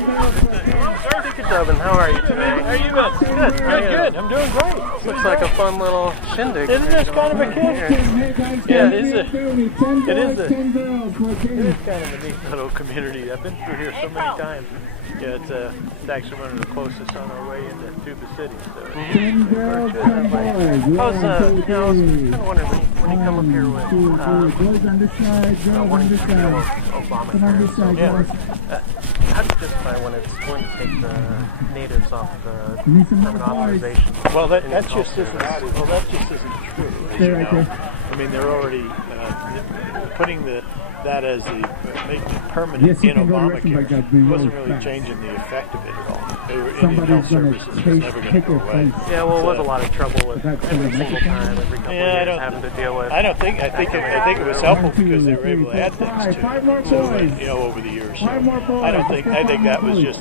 Thank you, Tobin. How are you today? How are you doing? Good. Good. I'm doing great. Looks like a fun little shindig. Isn't this kind of a kid? Yeah, it is kind of a neat little community. I've been through here so many times. Yeah, it's actually one of the closest on our way into Tuba City. So I was kind of wondering when you come up here with wanting to repeal Obamacare. yeah. How do you justify when it's going to take the natives off the permanent authorization? Well, that just isn't true. As you know. I mean, they're already putting that as making it permanent in Obamacare wasn't really changing the effect of it at all. Indian health services was never going to go away. Yeah, well, it was a lot of trouble with every single time, every couple of years having to deal with. I think it was helpful because they were able to add things to it, over the years. So I think that was just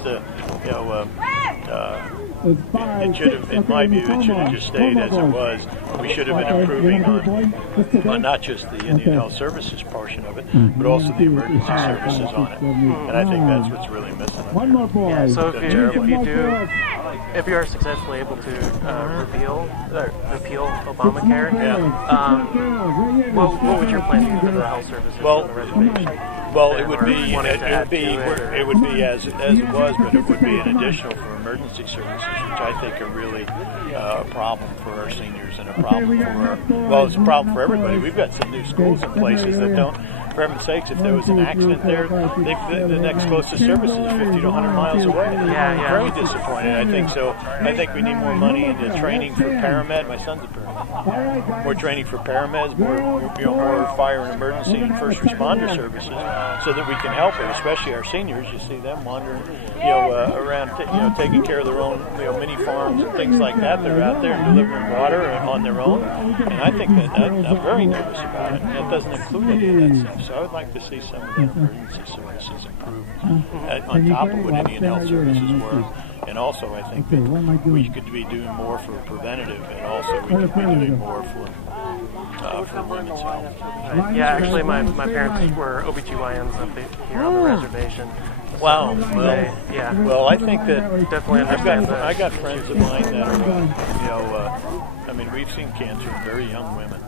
in my view, it should have just stayed as it was. We should have been improving on not just the Indian Health Services portion of it, but also the emergency services on it. And I think that's what's really missing. Yeah, so if you are successfully able to repeal Obamacare, what would your plan be for the health services on the reservation? Well, it would be as it was, but it would be an additional for emergency services, which I think are really a problem for our seniors and a problem it's a problem for everybody. We've got some new schools in places that don't. For heaven's sakes, if there was an accident there, the next closest service is 50 to 100 miles away. Yeah. Very disappointed. I think so. I think we need more money into training for paramed. My son's a paramedic. More training for paramedics, more fire and emergency and first responder services, so that we can help it, especially our seniors. You see them wandering, around, taking care of their own, mini farms and things like that. They're out there delivering water on their own, and I think that I'm very nervous about it. That doesn't include any of that stuff. So I would like to see some of the emergency services improved on top of what Indian Health Services were. And also, I think that we could be doing more for preventative, and also we could be doing more for women's health. Yeah, actually, my parents were OBGYNs up here on the reservation. Wow. Well, I think that definitely I got friends of mine that are, we've seen cancer in very young women.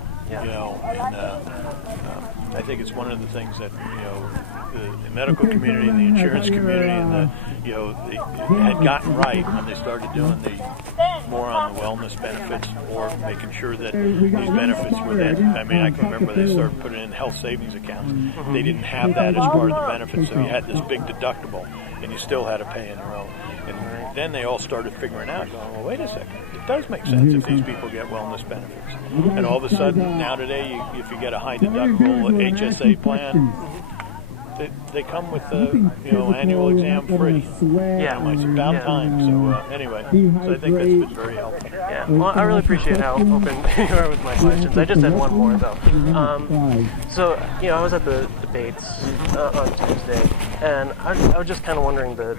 I think it's one of the things that the medical community and the insurance community and they had gotten right when they started doing more on the wellness benefits, or making sure that these benefits were that. I mean, I can remember they started putting in health savings accounts. They didn't have that as part of the benefits, so you had this big deductible, and you still had to pay in your own. And then they all started figuring out, going, well, wait a second, it does make sense if these people get wellness benefits. And all of a sudden, now today, if you get a high deductible HSA plan, they come with the annual exam free. Yeah, it's about time. So anyway, so I think that's been very helpful. Yeah, well, I really appreciate how open you are with my questions. I just had one more though. So I was at the debates on Tuesday, and I was just kind of wondering with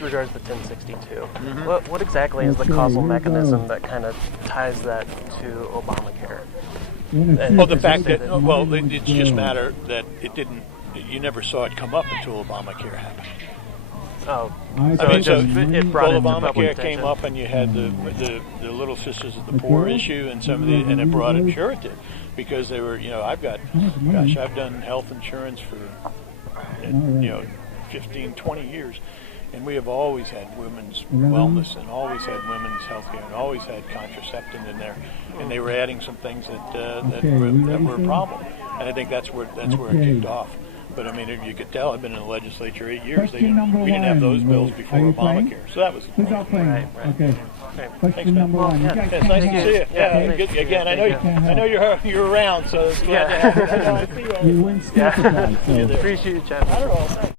regards to 1062, what exactly is the causal mechanism that kind of ties that to Obamacare? Well, the fact that, it's just a matter that you never saw it come up until Obamacare happened. Oh, it brought Obamacare came up, and you had the Little Sisters of the Poor issue, and and it brought it. Sure, it did, because they were, I've done health insurance for 15, 20 years. And we have always had women's wellness, and always had women's health care, and always had contraception in there. And they were adding some things that were a problem. And I think that's where it kicked off. But I mean, you could tell I've been in the legislature 8 years. We didn't have those bills before Obamacare, so that was the point. Right. Okay. Question number one. Yeah, it's nice to see you. Yeah, good. Again, I know you're around, so it's glad to have you. Appreciate you, Chad. Not at all. Thanks.